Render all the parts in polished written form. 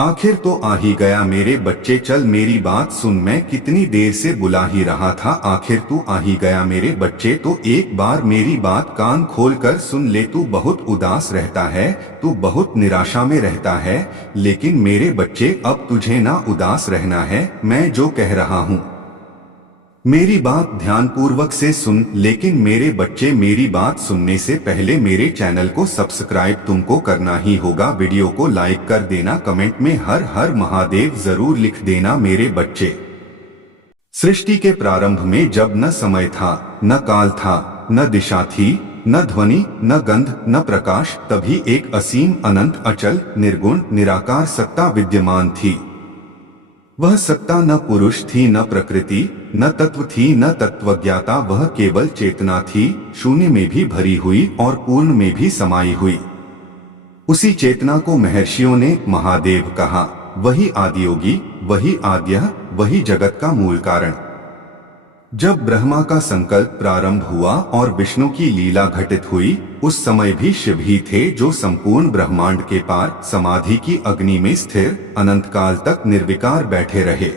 आखिर तो आ ही गया मेरे बच्चे, चल मेरी बात सुन, मैं कितनी देर से बुला ही रहा था। आखिर तू आ ही गया मेरे बच्चे, तो एक बार मेरी बात कान खोल कर सुन ले। तू बहुत उदास रहता है, तू बहुत निराशा में रहता है, लेकिन मेरे बच्चे अब तुझे ना उदास रहना है। मैं जो कह रहा हूँ मेरी बात ध्यानपूर्वक से सुन। लेकिन मेरे बच्चे, मेरी बात सुनने से पहले मेरे चैनल को सब्सक्राइब तुमको करना ही होगा। वीडियो को लाइक कर देना, कमेंट में हर हर महादेव जरूर लिख देना मेरे बच्चे। सृष्टि के प्रारंभ में जब न समय था, न काल था, न दिशा थी, न ध्वनि, न गंध, न प्रकाश, तभी एक असीम अनंत अचल निर्गुण निराकार सत्ता विद्यमान थी। वह सत्ता न पुरुष थी, न प्रकृति, न तत्व थी, न तत्वज्ञाता। वह केवल चेतना थी, शून्य में भी भरी हुई और पूर्ण में भी समाई हुई। उसी चेतना को महर्षियों ने महादेव कहा। वही आदियोगी, वही आद्य, वही जगत का मूल कारण। जब ब्रह्मा का संकल्प प्रारंभ हुआ और विष्णु की लीला घटित हुई, उस समय भी शिव ही थे जो संपूर्ण ब्रह्मांड के पार समाधि की अग्नि में स्थिर अनंत काल तक निर्विकार बैठे रहे।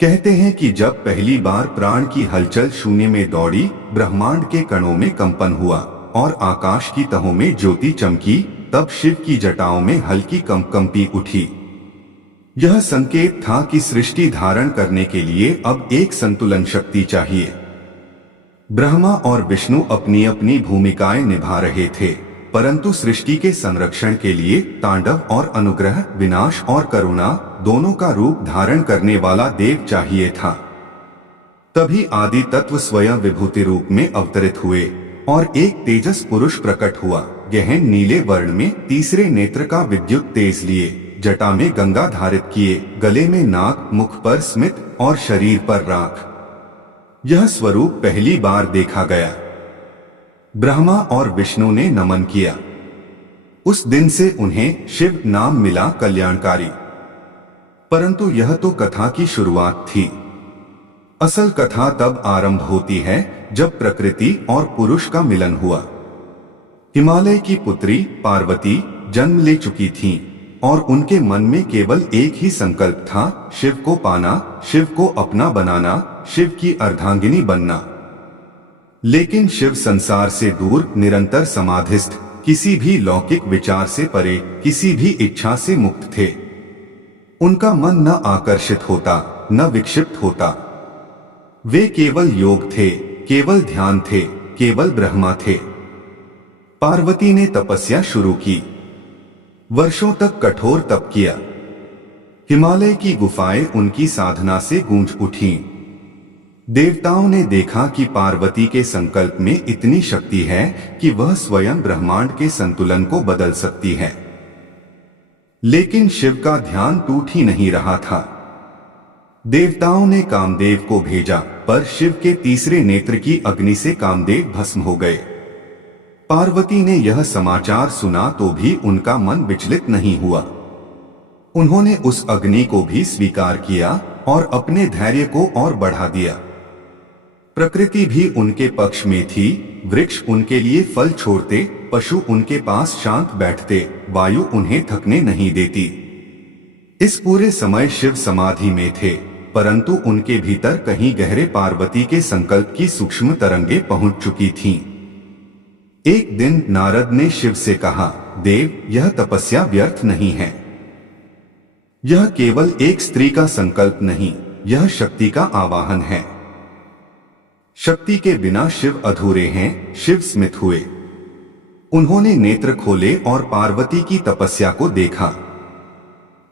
कहते हैं कि जब पहली बार प्राण की हलचल शून्य में दौड़ी, ब्रह्मांड के कणों में कंपन हुआ और आकाश की तहों में ज्योति चमकी, तब शिव की जटाओं में हल्की कंपी उठी। यह संकेत था कि सृष्टि धारण करने के लिए अब एक संतुलन शक्ति चाहिए। ब्रह्मा और विष्णु अपनी अपनी भूमिकाएं निभा रहे थे, परंतु सृष्टि के संरक्षण के लिए तांडव और अनुग्रह, विनाश और करुणा दोनों का रूप धारण करने वाला देव चाहिए था। तभी आदि तत्व स्वयं विभूति रूप में अवतरित हुए और एक तेजस पुरुष प्रकट हुआ। गहन नीले वर्ण में, तीसरे नेत्र का विद्युत तेज लिए, जटा में गंगा धारित किए, गले में नाग, मुख पर स्मित और शरीर पर राख। यह स्वरूप पहली बार देखा गया। ब्रह्मा और विष्णु ने नमन किया। उस दिन से उन्हें शिव नाम मिला, कल्याणकारी। परंतु यह तो कथा की शुरुआत थी। असल कथा तब आरंभ होती है जब प्रकृति और पुरुष का मिलन हुआ। हिमालय की पुत्री पार्वती जन्म ले चुकी थीं और उनके मन में केवल एक ही संकल्प था, शिव को पाना, शिव को अपना बनाना, शिव की अर्धांगिनी बनना। लेकिन शिव संसार से दूर, निरंतर समाधिस्थ, किसी भी लौकिक विचार से परे, किसी भी इच्छा से मुक्त थे। उनका मन न आकर्षित होता, न विक्षिप्त होता। वे केवल योग थे, केवल ध्यान थे, केवल ब्रह्मा थे। पार्वती ने तपस्या शुरू की, वर्षों तक कठोर तप किया। हिमालय की गुफाएं उनकी साधना से गूंज उठीं। देवताओं ने देखा कि पार्वती के संकल्प में इतनी शक्ति है कि वह स्वयं ब्रह्मांड के संतुलन को बदल सकती है। लेकिन शिव का ध्यान टूट ही नहीं रहा था। देवताओं ने कामदेव को भेजा, पर शिव के तीसरे नेत्र की अग्नि से कामदेव भस्म हो गए। पार्वती ने यह समाचार सुना तो भी उनका मन विचलित नहीं हुआ। उन्होंने उस अग्नि को भी स्वीकार किया और अपने धैर्य को और बढ़ा दिया। प्रकृति भी उनके पक्ष में थी, वृक्ष उनके लिए फल छोड़ते, पशु उनके पास शांत बैठते, वायु उन्हें थकने नहीं देती। इस पूरे समय शिव समाधि में थे, परंतु उनके भीतर कहीं गहरे पार्वती के संकल्प की सूक्ष्म तरंगे पहुंच चुकी थीं। एक दिन नारद ने शिव से कहा, देव, यह तपस्या व्यर्थ नहीं है। यह केवल एक स्त्री का संकल्प नहीं, यह शक्ति का आवाहन है। शक्ति के बिना शिव अधूरे हैं। शिव स्मित हुए। उन्होंने नेत्र खोले और पार्वती की तपस्या को देखा।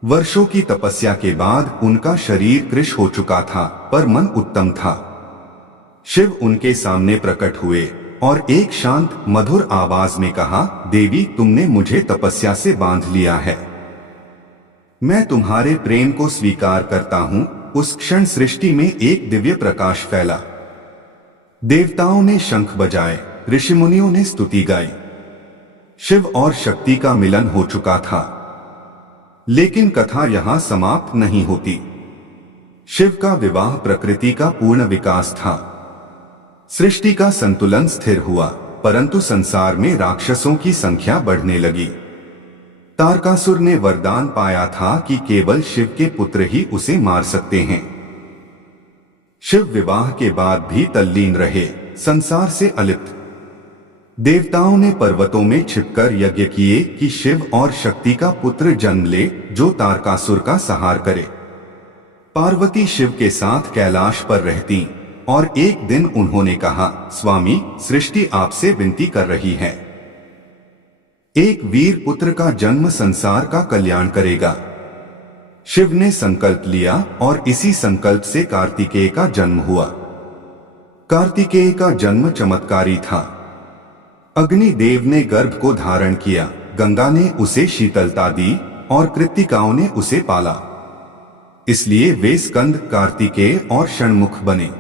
वर्षों की तपस्या के बाद उनका शरीर कृश हो चुका था, पर मन उत्तम था। शिव उनके सामने प्रकट हुए और एक शांत मधुर आवाज में कहा, देवी, तुमने मुझे तपस्या से बांध लिया है। मैं तुम्हारे प्रेम को स्वीकार करता हूं। उस क्षण सृष्टि में एक दिव्य प्रकाश फैला। देवताओं ने शंख बजाए, ऋषि मुनियों ने स्तुति गाई। शिव और शक्ति का मिलन हो चुका था। लेकिन कथा यहां समाप्त नहीं होती। शिव का विवाह प्रकृति का पूर्ण विकास था। सृष्टि का संतुलन स्थिर हुआ, परंतु संसार में राक्षसों की संख्या बढ़ने लगी। तारकासुर ने वरदान पाया था कि केवल शिव के पुत्र ही उसे मार सकते हैं। शिव विवाह के बाद भी तल्लीन रहे, संसार से अलिप्त। देवताओं ने पर्वतों में छिपकर यज्ञ किए कि शिव और शक्ति का पुत्र जन्म ले जो तारकासुर का संहार करे। पार्वती शिव के साथ कैलाश पर रहती और एक दिन उन्होंने कहा, स्वामी, सृष्टि आपसे विनती कर रही है। एक वीर पुत्र का जन्म संसार का कल्याण करेगा। शिव ने संकल्प लिया और इसी संकल्प से कार्तिकेय का जन्म हुआ। कार्तिकेय का जन्म चमत्कारी था। अग्नि देव ने गर्भ को धारण किया, गंगा ने उसे शीतलता दी और कृत्तिकाओं ने उसे पाला। इसलिए वे स्कंद, कार्तिकेय और षण्मुख बने।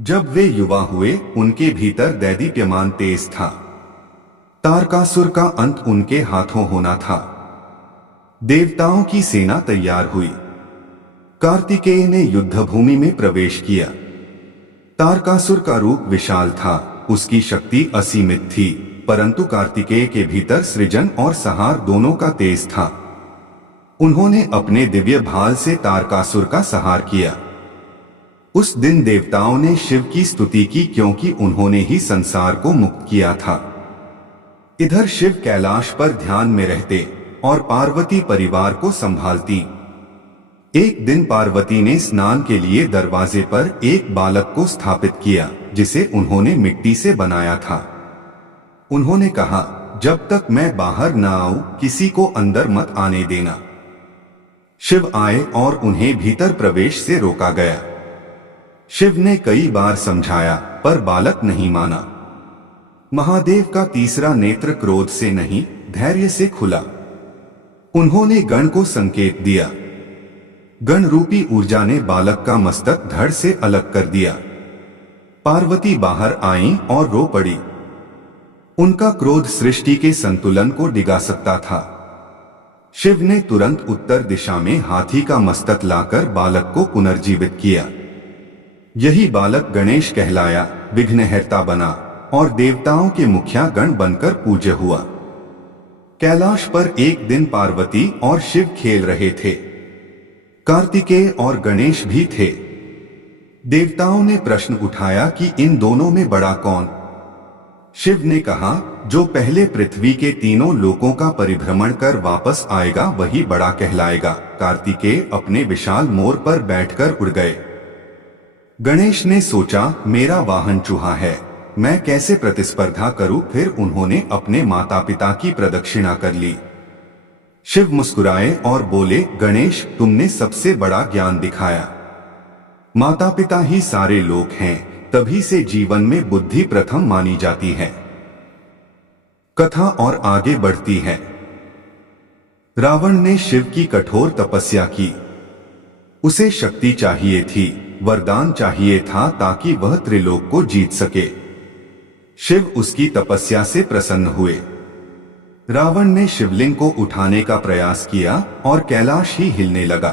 जब वे युवा हुए, उनके भीतर दैदीप्यमान तेज था। तारकासुर का अंत उनके हाथों होना था। देवताओं की सेना तैयार हुई। कार्तिकेय ने युद्धभूमि में प्रवेश किया। तारकासुर का रूप विशाल था, उसकी शक्ति असीमित थी, परंतु कार्तिकेय के भीतर सृजन और संहार दोनों का तेज था। उन्होंने अपने दिव्य भाल से तारकासुर का संहार किया। उस दिन देवताओं ने शिव की स्तुति की क्योंकि उन्होंने ही संसार को मुक्त किया था। इधर शिव कैलाश पर ध्यान में रहते और पार्वती परिवार को संभालती। एक दिन पार्वती ने स्नान के लिए दरवाजे पर एक बालक को स्थापित किया जिसे उन्होंने मिट्टी से बनाया था। उन्होंने कहा, जब तक मैं बाहर न आऊं किसी को अंदर मत आने देना। शिव आए और उन्हें भीतर प्रवेश से रोका गया। शिव ने कई बार समझाया पर बालक नहीं माना। महादेव का तीसरा नेत्र क्रोध से नहीं, धैर्य से खुला। उन्होंने गण को संकेत दिया। गण रूपी ऊर्जा ने बालक का मस्तक धड़ से अलग कर दिया। पार्वती बाहर आईं और रो पड़ी। उनका क्रोध सृष्टि के संतुलन को डिगा सकता था। शिव ने तुरंत उत्तर दिशा में हाथी का मस्तक लाकर बालक को पुनर्जीवित किया। यही बालक गणेश कहलाया, विघ्नहर्ता बना और देवताओं के मुखिया गण बनकर पूज्य हुआ। कैलाश पर एक दिन पार्वती और शिव खेल रहे थे। कार्तिकेय और गणेश भी थे। देवताओं ने प्रश्न उठाया कि इन दोनों में बड़ा कौन? शिव ने कहा, जो पहले पृथ्वी के तीनों लोकों का परिभ्रमण कर वापस आएगा वही बड़ा कहलाएगा। कार्तिकेय अपने विशाल मोर पर बैठकर उड़ गए। गणेश ने सोचा, मेरा वाहन चूहा है, मैं कैसे प्रतिस्पर्धा करूं? फिर उन्होंने अपने माता पिता की प्रदक्षिणा कर ली। शिव मुस्कुराए और बोले, गणेश, तुमने सबसे बड़ा ज्ञान दिखाया। माता पिता ही सारे लोग हैं, तभी से जीवन में बुद्धि प्रथम मानी जाती है। कथा और आगे बढ़ती है। रावण ने शिव की कठोर तपस्या की। उसे शक्ति चाहिए थी, वरदान चाहिए था ताकि वह त्रिलोक को जीत सके। शिव उसकी तपस्या से प्रसन्न हुए। रावण ने शिवलिंग को उठाने का प्रयास किया और कैलाश ही हिलने लगा।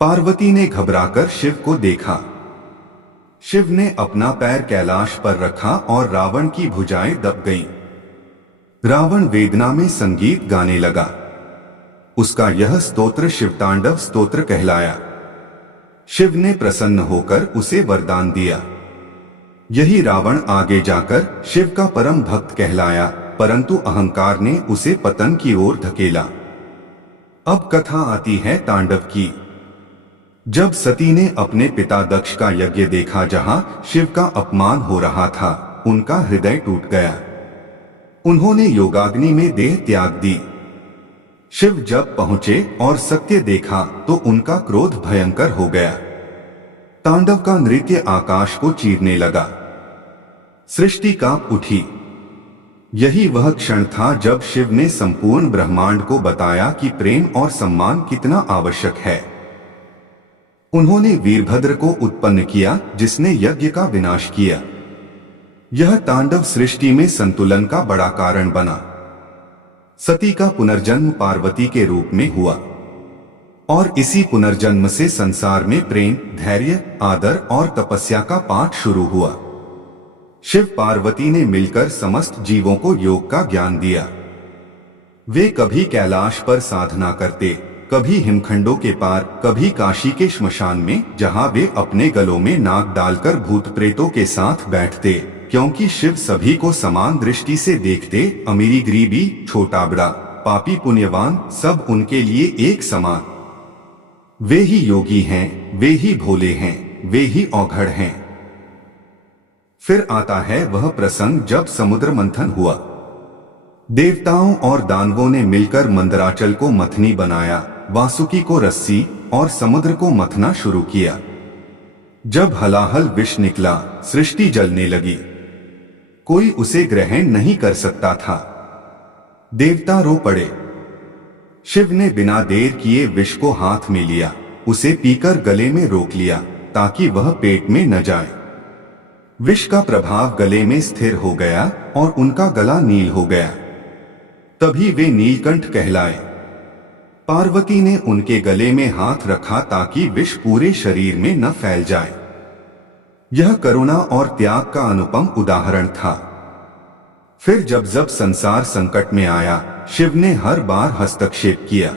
पार्वती ने घबराकर शिव को देखा। शिव ने अपना पैर कैलाश पर रखा और रावण की भुजाएं दब गईं। रावण वेदना में संगीत गाने लगा। उसका यह स्तोत्र शिवतांडव स्तोत्र कहलाया। शिव ने प्रसन्न होकर उसे वरदान दिया। यही रावण आगे जाकर शिव का परम भक्त कहलाया, परंतु अहंकार ने उसे पतन की ओर धकेला। अब कथा आती है तांडव की। जब सती ने अपने पिता दक्ष का यज्ञ देखा जहां शिव का अपमान हो रहा था, उनका हृदय टूट गया। उन्होंने योगाग्नि में देह त्याग दी। शिव जब पहुंचे और सत्य देखा तो उनका क्रोध भयंकर हो गया। तांडव का नृत्य आकाश को चीरने लगा। सृष्टि कांप उठी। यही वह क्षण था जब शिव ने संपूर्ण ब्रह्मांड को बताया कि प्रेम और सम्मान कितना आवश्यक है। उन्होंने वीरभद्र को उत्पन्न किया जिसने यज्ञ का विनाश किया। यह तांडव सृष्टि में संतुलन का बड़ा कारण बना। सती का पुनर्जन्म पार्वती के रूप में हुआ और इसी पुनर्जन्म से संसार में प्रेम, धैर्य, आदर और तपस्या का पाठ शुरू हुआ। शिव पार्वती ने मिलकर समस्त जीवों को योग का ज्ञान दिया। वे कभी कैलाश पर साधना करते, कभी हिमखंडों के पार, कभी काशी के श्मशान में, जहां वे अपने गलों में नाग डालकर भूत प्रेतों के साथ बैठते, क्योंकि शिव सभी को समान दृष्टि से देखते। अमीरी गरीबी, छोटा बड़ा, पापी पुण्यवान, सब उनके लिए एक समान। वे ही योगी हैं, वे ही भोले हैं, वे ही औघड़ हैं। फिर आता है वह प्रसंग जब समुद्र मंथन हुआ। देवताओं और दानवों ने मिलकर मंदराचल को मथनी बनाया, वासुकी को रस्सी और समुद्र को मथना शुरू किया। जब हलाहल विष निकला, सृष्टि जलने लगी। कोई उसे ग्रहण नहीं कर सकता था। देवता रो पड़े। शिव ने बिना देर किए विष को हाथ में लिया, उसे पीकर गले में रोक लिया ताकि वह पेट में न जाए। विष का प्रभाव गले में स्थिर हो गया और उनका गला नील हो गया। तभी वे नीलकंठ कहलाए। पार्वती ने उनके गले में हाथ रखा ताकि विष पूरे शरीर में न फैल जाए। यह करुणा और त्याग का अनुपम उदाहरण था। फिर जब जब संसार संकट में आया, शिव ने हर बार हस्तक्षेप किया।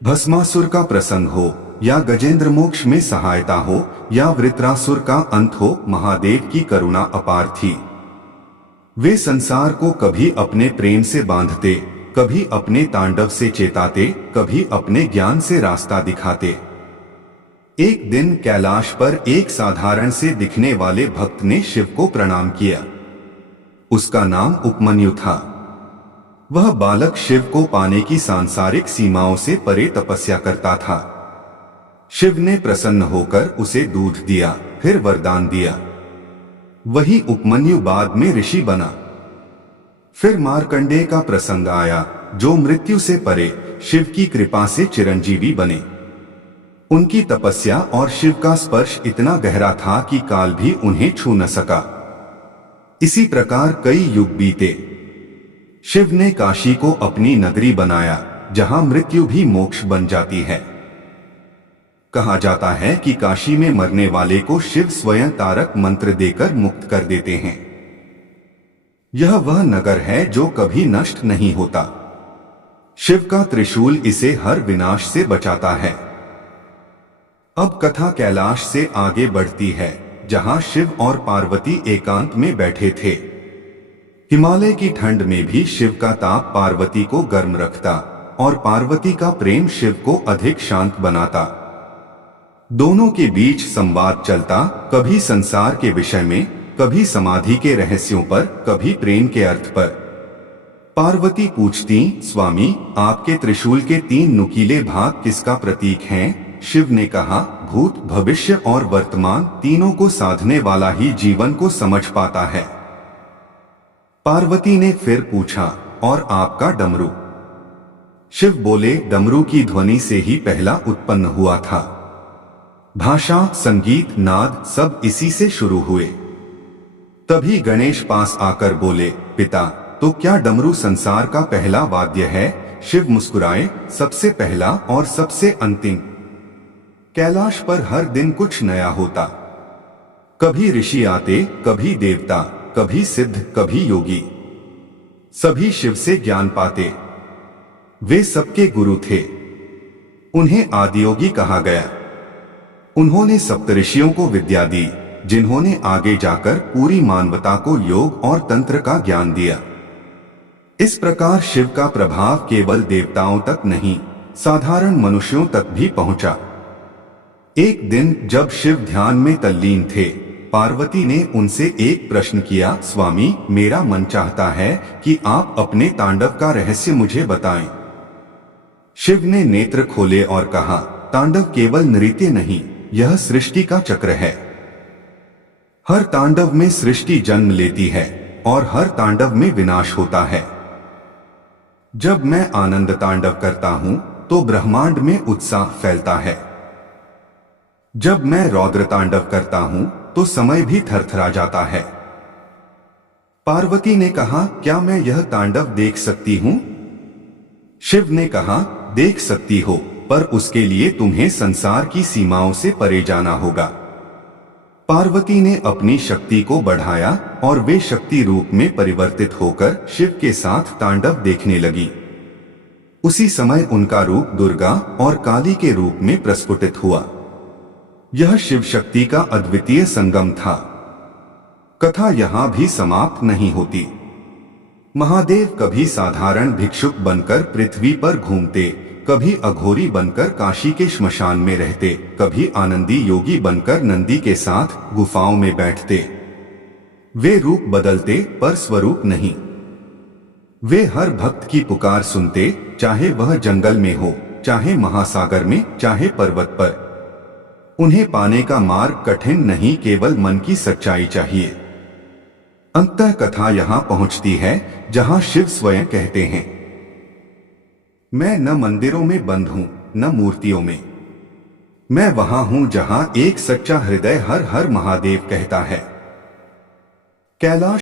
भस्मासुर का प्रसंग हो या गजेंद्र मोक्ष में सहायता हो या वृत्रासुर का अंत हो, महादेव की करुणा अपार थी। वे संसार को कभी अपने प्रेम से बांधते, कभी अपने तांडव से चेताते, कभी अपने ज्ञान से रास्ता दिखाते। एक दिन कैलाश पर एक साधारण से दिखने वाले भक्त ने शिव को प्रणाम किया। उसका नाम उपमन्यु था। वह बालक शिव को पाने की सांसारिक सीमाओं से परे तपस्या करता था। शिव ने प्रसन्न होकर उसे दूध दिया, फिर वरदान दिया। वही उपमन्यु बाद में ऋषि बना। फिर मार्कंडेय का प्रसंग आया, जो मृत्यु से परे शिव की कृपा से चिरंजीवी बने। उनकी तपस्या और शिव का स्पर्श इतना गहरा था कि काल भी उन्हें छू न सका। इसी प्रकार कई युग बीते। शिव ने काशी को अपनी नगरी बनाया, जहां मृत्यु भी मोक्ष बन जाती है। कहा जाता है कि काशी में मरने वाले को शिव स्वयं तारक मंत्र देकर मुक्त कर देते हैं। यह वह नगर है जो कभी नष्ट नहीं होता। शिव का त्रिशूल इसे हर विनाश से बचाता है। अब कथा कैलाश से आगे बढ़ती है, जहां शिव और पार्वती एकांत में बैठे थे। हिमालय की ठंड में भी शिव का ताप पार्वती को गर्म रखता और पार्वती का प्रेम शिव को अधिक शांत बनाता। दोनों के बीच संवाद चलता, कभी संसार के विषय में, कभी समाधि के रहस्यों पर, कभी प्रेम के अर्थ पर। पार्वती पूछती, स्वामी, आपके त्रिशूल के 3 नुकीले भाग किसका प्रतीक हैं? शिव ने कहा, भूत, भविष्य और वर्तमान तीनों को साधने वाला ही जीवन को समझ पाता है। पार्वती ने फिर पूछा, और आपका डमरू? शिव बोले, डमरू की ध्वनि से ही पहला उत्पन्न हुआ था। भाषा, संगीत, नाद सब इसी से शुरू हुए। तभी गणेश पास आकर बोले, पिता, तो क्या डमरू संसार का पहला वाद्य है? शिव मुस्कुराए, सबसे पहला और सबसे अंतिम। कैलाश पर हर दिन कुछ नया होता। कभी ऋषि आते, कभी देवता, कभी सिद्ध, कभी योगी। सभी शिव से ज्ञान पाते। वे सबके गुरु थे। उन्हें आदियोगी कहा गया। उन्होंने सप्तऋषियों को विद्या दी, जिन्होंने आगे जाकर पूरी मानवता को योग और तंत्र का ज्ञान दिया। इस प्रकार शिव का प्रभाव केवल देवताओं तक नहीं, साधारण मनुष्यों तक भी पहुंचा। एक दिन जब शिव ध्यान में तल्लीन थे, पार्वती ने उनसे एक प्रश्न किया, स्वामी, मेरा मन चाहता है कि आप अपने तांडव का रहस्य मुझे बताएं। शिव ने नेत्र खोले और कहा, तांडव केवल नृत्य नहीं, यह सृष्टि का चक्र है। हर तांडव में सृष्टि जन्म लेती है और हर तांडव में विनाश होता है। जब मैं आनंद तांडव करता हूं तो ब्रह्मांड में उत्साह फैलता है। जब मैं रौद्र तांडव करता हूं तो समय भी थरथरा जाता है। पार्वती ने कहा, क्या मैं यह तांडव देख सकती हूं? शिव ने कहा, देख सकती हो, पर उसके लिए तुम्हें संसार की सीमाओं से परे जाना होगा। पार्वती ने अपनी शक्ति को बढ़ाया और वे शक्ति रूप में परिवर्तित होकर शिव के साथ तांडव देखने लगी। उसी समय उनका रूप दुर्गा और काली के रूप में प्रस्फुटित हुआ। यह शिव शक्ति का अद्वितीय संगम था। कथा यहाँ भी समाप्त नहीं होती। महादेव कभी साधारण भिक्षुक बनकर पृथ्वी पर घूमते, कभी अघोरी बनकर काशी के श्मशान में रहते, कभी आनंदी योगी बनकर नंदी के साथ गुफाओं में बैठते। वे रूप बदलते पर स्वरूप नहीं। वे हर भक्त की पुकार सुनते, चाहे वह जंगल में हो, चाहे महासागर में, चाहे पर्वत पर। उन्हें पाने का मार्ग कठिन नहीं, केवल मन की सच्चाई चाहिए। अंततः कथा यहाँ पहुँचती है जहाँ शिव स्वयं कहते हैं, मैं न मंदिरों में बंद हूँ न मूर्तियों में, मैं वहां हूं जहां एक सच्चा हृदय हर हर महादेव कहता है। कैलाश